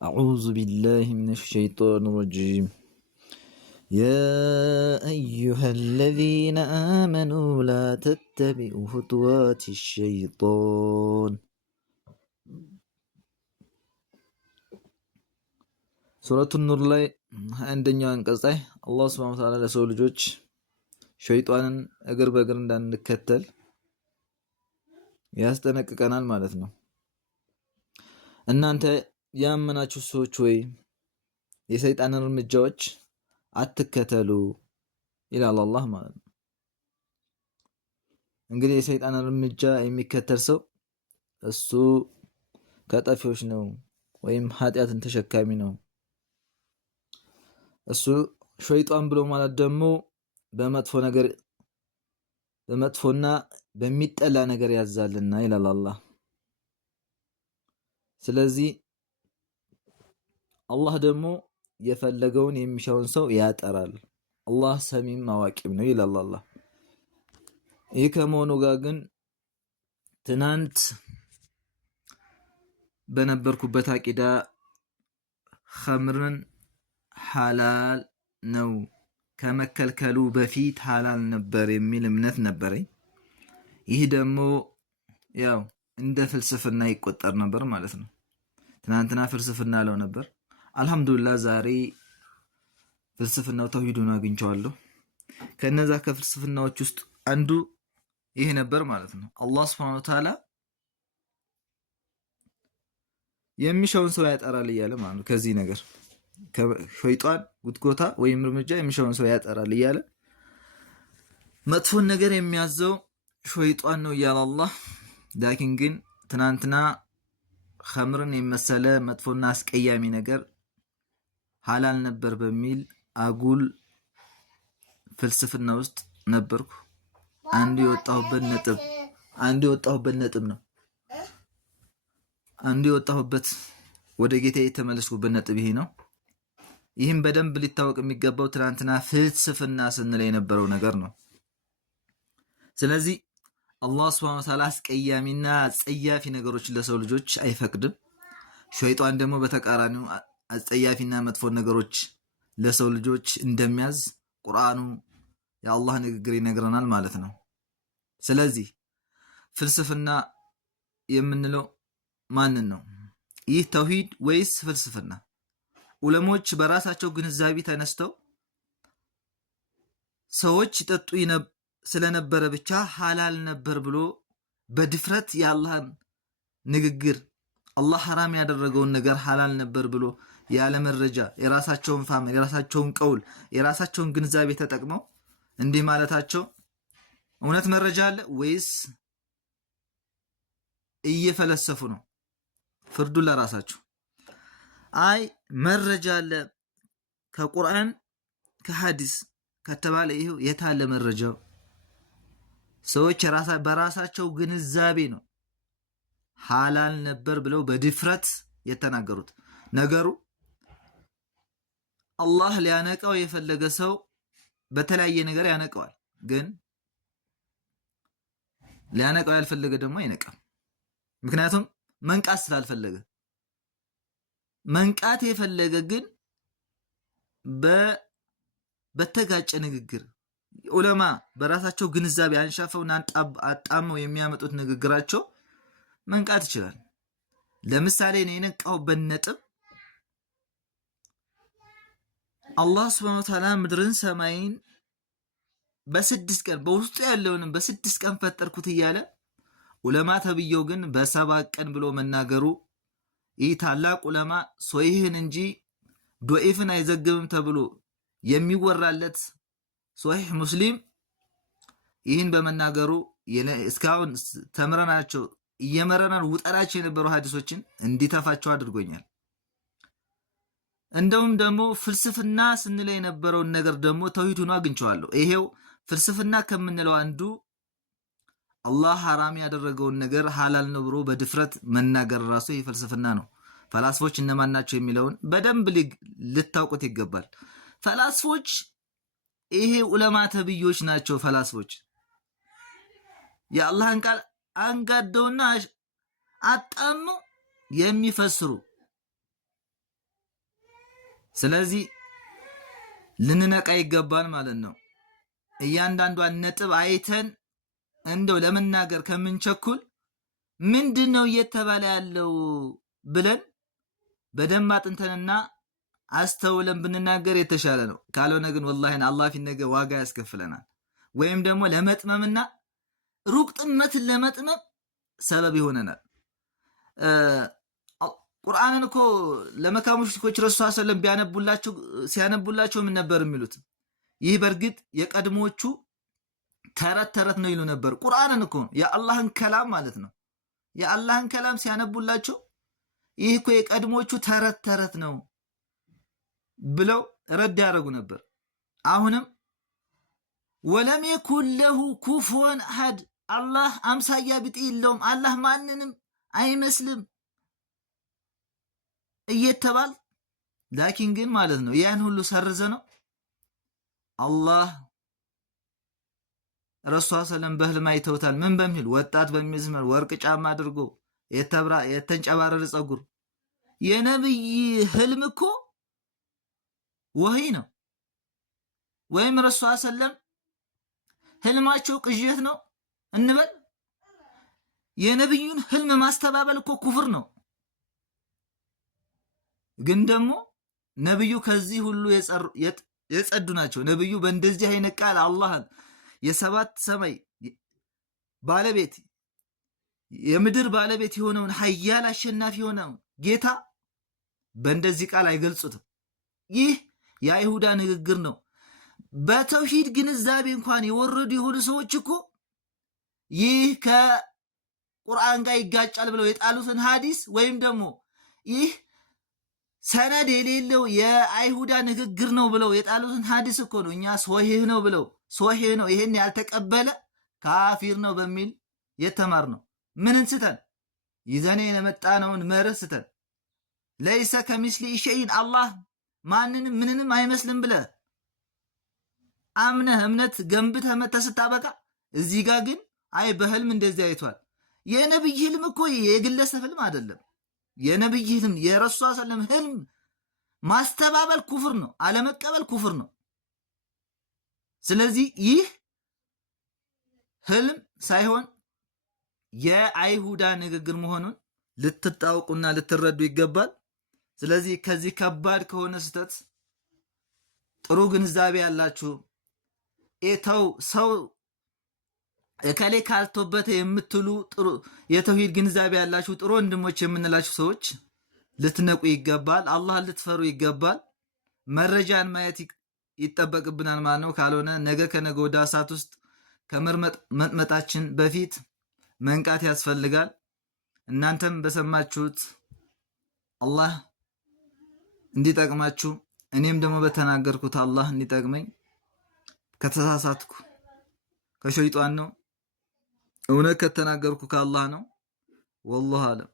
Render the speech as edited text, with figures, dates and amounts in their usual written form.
أعوذ بالله من الشيطان الرجيم. يا أيها الذين آمنوا لا تتبعوا خطوات الشيطان. سورة النور ላይ አንደኛው አንቀጽ ላይ አላህ Subhanahu Wa Ta'ala ለሰው ልጆች ሸይጣንን እግር በእግር እንዳንከተል ያስጠነቅቀናል ማለት ነው። እናንተ ያመናችሁ ሰዎች ወይ የሰይጣንን እርምጃዎች አትከተሉ ይላል አላህ ማለት ነው። እንግዲህ የሰይጣንን እርምጃ የሚከተል ሰው እሱ ከጠፊዎች ነው ወይም ኃጢአትን ተሸካሚ ነው። እሱ ሸይጣን ብሎ ማለት ደግሞ በመጥፎና በሚጠላ ነገር ያዛልና ይላል አላህ። ስለዚህ አላህ ደግሞ የፈለገውን የሚሻውን ሰው ያጠራል። አላህ ሰሚም አዋቂም ነው ይላል አላህ። ይህ ከመሆኑ ጋር ግን ትናንት በነበርኩበት አቂዳ ኸምርን ሐላል ነው ከመከልከሉ በፊት ሐላል ነበር የሚል እምነት ነበረኝ። ይህ ደግሞ ያው እንደ ፍልስፍና ይቆጠር ነበር ማለት ነው። ትናንትና ፍልስፍና አለው ነበር። አልহামዱሊላህ ዛሬ ፍልስፍናው ተውሂዱን አግኝቻለሁ። ከነዛ ከፍልስፍናዎች ውስጥ አንዱ ይሄ ነበር ማለት ነው። አላህ Subhanahu Wa Ta'ala የሚሻውን ሰው ያጠራል እያለ ማለት ነው። ከዚህ ነገር ከሸይጣን ጉትጎታ ወይም እርምጃ የሚሻውን ሰው ያጠራል እያለ መጥፎን ነገር የሚያዘው ሸይጣን ነው እያለ አላህ። ላኪን ግን ትናንትና ኸምርን የመሰለ መጥፎና አስቀያሚ ነገር ሐላል ነበር በሚል አጉል ፍልስፍና ውስጥ ነበርኩ። አንዱ የወጣሁበት ወደ ጌታዬ የተመለስኩበት ነጥብ ይሄ ነው። ይህም በደንብ ሊታወቅ የሚገባው ትናንትና ፍልስፍና ስንል የነበረው ነገር ነው። ስለዚህ አላህ Subhanahu Wa Ta'ala አስቀያሚና አጸያፊ ነገሮችን ለሰው ልጆች አይፈቅድም። ሸይጣን ደግሞ በተቃራኒው አጸያፊና መጥፎ ነገሮች ለሰው ልጆች እንደሚያዝ ቁርአኑ የአላህ ንግግር ይነግረናል ማለት ነው። ስለዚህ ፍልስፍና የምንለው ማንን ነው? ይህ ተውሂድ ወይስ ፍልስፍና? ዑለሞች በራሳቸው ግንዛቤ ተነስተው ሰዎች ይጠጡ ስለነበረ ብቻ ሐላል ነበር ብሎ በድፍረት የአላህን ንግግር አላህ ሐራም ያደረገውን ነገር ሐላል ነበር ብሎ ያለ መረጃ የራሳቸውን ፋም የራሳቸውን ቀውል የራሳቸውን ግንዛቤ ተጠቅመው እንዲህ ማለታቸው እውነት መረጃ አለ ወይስ እየፈለሰፉ ነው? ፍርዱ ለራሳቸው። አይ መረጃ አለ ከቁርአን ከሐዲስ ከተባለ ይሄው የታለ መረጃው? ሰዎች በራሳቸው ግንዛቤ ነው ሐላል ነበር ብለው በድፍረት የተናገሩት። ነገሩ አላህ ሊያነቃው የፈለገ ሰው በተለያየ ነገር ያነቀዋል። ግን ሊያነቃው ያልፈለገ ደግሞ አይነቃም። ምክንያቱም መንቃት ስላልፈለገ። መንቃት የፈለገ ግን በተጋጨ ንግግር ዑለማ በራሳቸው ግንዛቤ አንሻፈውና አጣመው የሚያመጡት ንግግራቸው መንቃት ይችላል። ለምሳሌ እኔ የነቃሁበት ነጥብ አላህ Subhanahu Wa Ta'ala ምድርን ሰማይን በ6 ቀን በውስጡ ያለውንም በ6 ቀን ፈጠርኩት እያለ ዑለማ ተብየው ግን በ7 ቀን ብሎ መናገሩ ይህ ታላቅ ዑለማ ሶሂህን እንጂ ዶኢፍን አይዘግብም ተብሎ የሚወራለት ሶሂህ ሙስሊም ይህን በመናገሩ እስካሁን ተምረናቸው እየመረናን ውጠራቸው የነበሩ ሐዲሶችን እንዲተፋቸው አድርጎኛል። እንደውም ደግሞ ፍልስፍና ስንል የነበረውን ነገር ደግሞ ተውሂድ ሆኖ አግኝቼዋለሁ። ይሄው ፍልስፍና ከምንለው አንዱ አላህ ሐራም ያደረገውን ነገር ሐላል ነው ብሎ በድፍረት መናገር ራሱ ይህ ፍልስፍና ነው። ፈላስፎች እነማን ናቸው የሚለውን በደንብ ልታውቁት ይገባል። ፈላስፎች ይሄ ዑለማ ተብዮች ናቸው። ፈላስፎች የአላህን ቃል አንጋደውና አጣሙ የሚፈስሩ ስለዚህ ልንነቃ ይገባል ማለት ነው። እያንዳንዷን ነጥብ አይተን እንደው ለመናገር ከምንቸኩል ምንድነው እየተባለ ያለው ብለን በደንብ አጥንተንና አስተውለን ብንናገር የተሻለ ነው። ካልሆነ ግን ወላሂ አላህ ፊት ነገ ዋጋ ያስከፍለናል። ወይም ደግሞ ለመጥመምና ሩቅ ጥመትን ለመጥመም ሰበብ ይሆነናል። ቁርአንን እኮ ለመካ ሙሽሪኮች ረሱል ሰለላሁ ዐለይሂ ወሰለም ሲያነቡላቸው ምን ነበር የሚሉት? ይህ በእርግጥ የቀድሞቹ ተረት ተረት ነው ይሉ ነበር። ቁርአንን እኮ የአላህን ከላም ማለት ነው። የአላህን ከላም ሲያነቡላቸው ይህ እኮ የቀድሞቹ ተረት ተረት ነው ብለው ረድ ያደርጉ ነበር። አሁንም ወለም የኩን ለሁ ኩፉወን አሐድ፣ አላህ አምሳያ ቢጤ የለውም፣ አላህ ማንንም አይመስልም እየተባል ላኪን ግን ማለት ነው ያን ሁሉ ሰርዘ ነው አላህ ረሱል ሰለም በህልም አይተውታል። ምን በሚል ወጣት በሚዝመር ወርቅ ጫማ አድርጎ የተንጨባረረ ጸጉር። የነብይ ህልም እኮ ወህይ ነው። ወይም ረሱል ሰለም ህልማቸው ቅዠት ነው እንበል። የነብዩን ህልም ማስተባበል እኮ ኩፍር ነው። ግን ደግሞ ነብዩ ከዚህ ሁሉ የጸዱ ናቸው። ነብዩ በእንደዚህ አይነት ቃል አላህን የሰባት ሰማይ ባለቤት የምድር ባለቤት የሆነውን ኃያል አሸናፊ የሆነውን ጌታ በእንደዚህ ቃል አይገልጹትም። ይህ የአይሁዳ ንግግር ነው። በተውሂድ ግንዛቤ እንኳን የወረዱ የሆኑ ሰዎች እኮ ይህ ከቁርአን ጋር ይጋጫል ብለው የጣሉትን ሐዲስ ወይም ደግሞ ይህ ሰነድ የሌለው የአይሁዳ ንግግር ነው ብለው የጣሉትን ሐዲስ እኮ ነው እኛ ሶሂህ ነው ብለው ሶሂህ ነው ይሄን ያልተቀበለ ካፊር ነው በሚል የተማር ነው። ምንን ስተን ይዘኔ የመጣነውን መርህ ስተን ለይሰ ከሚስሊ ሸይን አላህ ማንንም ምንንም አይመስልም ብለህ አምነህ እምነት ገንብተህ መተህ ስታበቃ እዚህ ጋር ግን አይ በህልም እንደዚህ አይቷል። የነብይ ህልም እኮ የግለሰብ ህልም አይደለም። የነብይ ህልም የረሱል ሰለም ህልም ማስተባበል ኩፍር ነው፣ አለመቀበል ኩፍር ነው። ስለዚህ ይህ ህልም ሳይሆን የአይሁዳ ንግግር መሆኑን ልትታወቁና ልትረዱ ይገባል። ስለዚህ ከዚህ ከባድ ከሆነ ስህተት ጥሩ ግንዛቤ ያላችሁ ኤተው ሰው እከሌ ካልቶበት የምትሉ ጥሩ የተውሂድ ግንዛቤ ያላችሁ ጥሩ ወንድሞች የምንላችሁ ሰዎች ልትነቁ ይገባል። አላህን ልትፈሩ ይገባል። መረጃን ማየት ይጠበቅብናል ማለት ነው። ካልሆነ ነገ ከነገ ወደ እሳት ውስጥ ከመጥመጣችን በፊት መንቃት ያስፈልጋል። እናንተም በሰማችሁት አላህ እንዲጠቅማችሁ እኔም ደግሞ በተናገርኩት አላህ እንዲጠቅመኝ፣ ከተሳሳትኩ ከሸይጣን ነው፣ እውነት ከተናገርኩ ከአላህ ነው። ወላሁ አለም።